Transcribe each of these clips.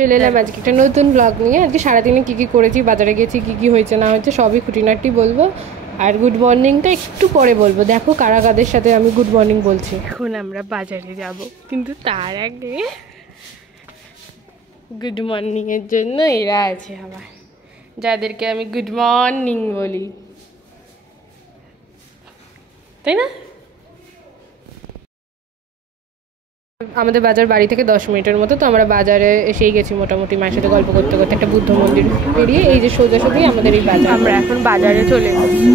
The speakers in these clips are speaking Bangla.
চলে এলাম আজকে একটা নতুন ব্লগ নিয়ে। আজকে সারাদিনে কী কী করেছি, বাজারে গেছি, কী কী হয়েছে না হয়েছে সবই খুঁটিনাটি বলবো। আর গুড মর্নিংটা একটু পরে বলবো। দেখো কারা কাদের সাথে আমি গুড মর্নিং বলছি। এখন আমরা বাজারে যাব, কিন্তু তার আগে গুড মর্নিংয়ের জন্য এরা আছে আমার, যাদেরকে আমি গুড মর্নিং বলি, তাই না? আমাদের বাজার বাড়ি থেকে 10 মিনিটের মতো, তো আমরা বাজারে এসেই গেছি মোটামুটি মায়ের সাথে গল্প করতে করতে। একটা বুদ্ধ মন্দির পেরিয়ে এই যে সোজাসুজি আমাদের এই বাজার, আমরা এখন বাজারে চলে গেছি।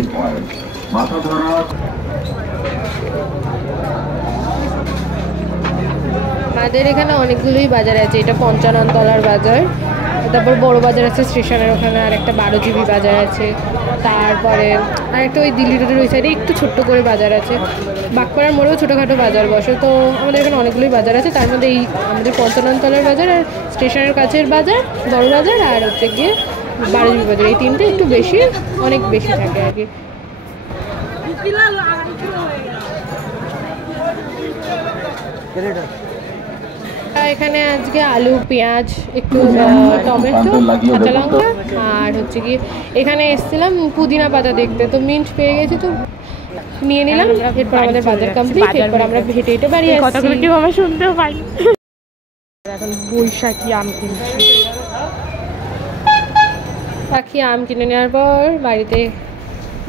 আমাদের এখানে অনেকগুলোই বাজার আছে। এটা 55 তলার বাজার, তারপর বড় বাজার আছে স্টেশনের ওখানে, আর একটা 12 জিবি বাজার আছে, তারপরে আরেকটা ওই দিল্লি রোডের ওই সাইডে একটু ছোট্ট করে বাজার আছে। বাগপাড়ার মোড়েও ছোটোখাটো বাজার বসে। তো আমাদের এখানে অনেকগুলোই বাজার আছে, তার মধ্যে এই আমাদের 55 তলার বাজার, আর স্টেশনের কাছের বাজার বড় বাজার, আর হচ্ছে গিয়ে 12 জিবি বাজার, এই তিনটে একটু বেশি, অনেক বেশি থাকে আর কি। এখানে আজকে আলু, পেঁয়াজ, একটু টমেটো, কাঁচা লঙ্কা, আর হচ্ছে কি এখানে এসেছিলাম পুদিনা পাতা দেখতে, তো মিন্ট পেয়ে গেছি তো নিয়ে নিলাম। এরপর আমাদের বাজার কমপ্লিট, এরপর আমরা হেঁটে হেঁটে বাড়ি আসছি। কথাগুলো কি আমরা শুনতেও পাই। এখন বৈশাখী আম কিনছি। পাখি আম কিনে নেওয়ার পর বাড়িতে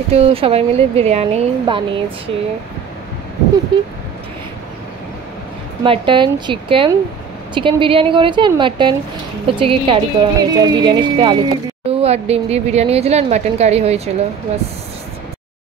একটু সবাই মিলে বিরিয়ানি বানিয়েছি। মাটন, চিকেন বিরিয়ানি করেছে, আর মাটন হচ্ছে কি কারি করা হয়েছে, আর বিরিয়ানির সাথে আলু আর ডিম দিয়ে বিরিয়ানি হয়েছিল, আর মাটন কারি হয়েছিল, বাস।